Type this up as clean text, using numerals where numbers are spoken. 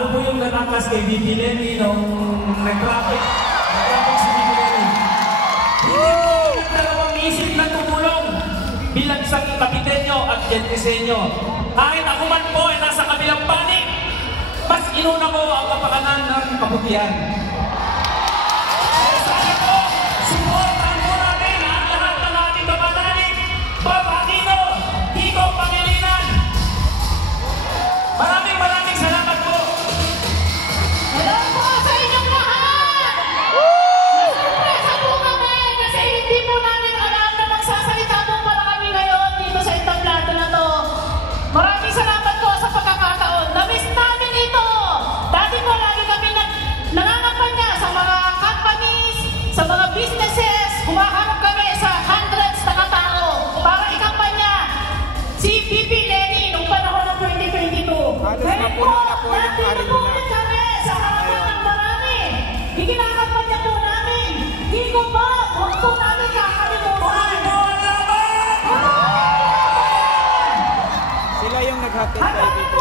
Ako po yung nanakas kay VP Lenny nung nag-traffic si VP Lenny. Hindi po nagdalawang isip na tumulong bilang isang kapitenyo at gentisenyo. Kahit ako man po ay nasa kabilang panig, mas inuna ko ang kapakanan ng kabutihan. Sana po, supportan po natin ang lahat ng ating kapatanig, Bob Aquino, Kiko Pangilinan. Maraming salamat po. Hello po sa inyong lahat! Nasurpresa po kami kasi hindi po namin alam na magsasalita po pala kami ngayon dito sa entablado na to. Maraming salamat po sa pagkakataon. Na-miss namin ito. Dati po lagi kami nangangampanya sa mga companies, sa mga businesses. Humaharap kami sa hundreds na katao para ikampanya si VP Lenny nung panahon ng 2022. Ngayon po, nandito po kami sa harapan ng marami. Ikinakampanya po namin. Kiko po, huwag po namin kakalimutan. Sila yung naghatid kay VP